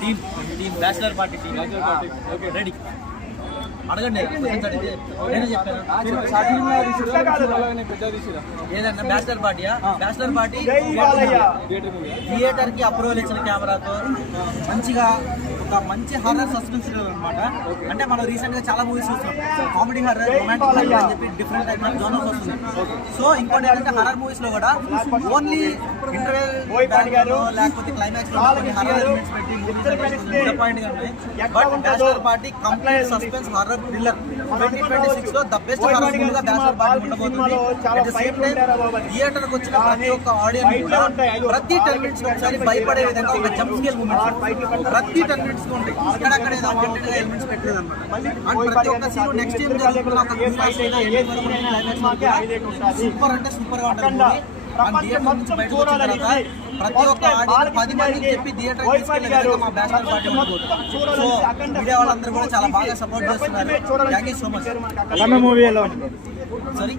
Team bachelor party team ready అడగండి. నేను చెప్పాను ఏదన్నా బ్యాచిలర్ పార్టీయా? బ్యాచిలర్ పార్టీ థియేటర్ కి అప్రూవల్ ఇచ్చిన కెమెరాతో మంచిగా ఒక మంచి హారర్ సస్పెన్స్ అనమాట. అంటే మనం రీసెంట్ గా చాలా మూవీస్ చూస్తున్నాం, కామెడీ హారర్, రొమాంటిక్ హారర్ అని చెప్పి డిఫరెంట్ టైప్ ఆఫ్ జోనర్స్ వస్తుంది. సో ఇంకోటి ఏంటంటే హర్రర్ మూవీస్ లో కూడా ఓన్లీ ఇంటర్వెల్ లేకపోతే క్లైమాక్స్ లో హర్రర్ ఎలిమెంట్స్ పెట్టి పాయింట్ గా ఉన్నాయి. But bachelor party complete suspense horror thriller 2026 లో ద బెస్ట్ హారర్ మూవీగా బ్యాచిలర్ పార్టీ ఉండబోతుంది. At the same time theatre కి వచ్చిన ప్రతి ఒక్క ఆడియన్స్ కూడా ప్రతి 10 మినిట్స్ ఒకసారి భయపడే విధంగా ఒక జంప్ స్కేల్ మూమెంట్స్ ప్రతి 10 మినిట్స్ కి ఉంటాయి. ఇక్కడక్కడ ఏదో అమౌంట్ గా ఎలిమెంట్స్ పెట్టలేదు అనమాట. అండ్ ప్రతి ఒక్క సీన్ నెక్స్ట్ టైం జరుగుతున్న ఒక సూపర్ అంటే సూపర్ గా ఉంటుంది. అండ్ థియేటర్ నుంచి బయటకు వచ్చిన తర్వాత ప్రతి ఒక్క ఆడియన్స్ 10 మందికి చెప్పి థియేటర్ తీసుకెళ్లే విధంగా మా బ్యాచిలర్ పార్టీ ఉండబోతుంది. సో మీడియా వాళ్ళందరూ కూడా చాలా బాగా సపోర్ట్ చేస్తున్నారు. Thank you so much. Movie ఎలా ఉంది? సారీ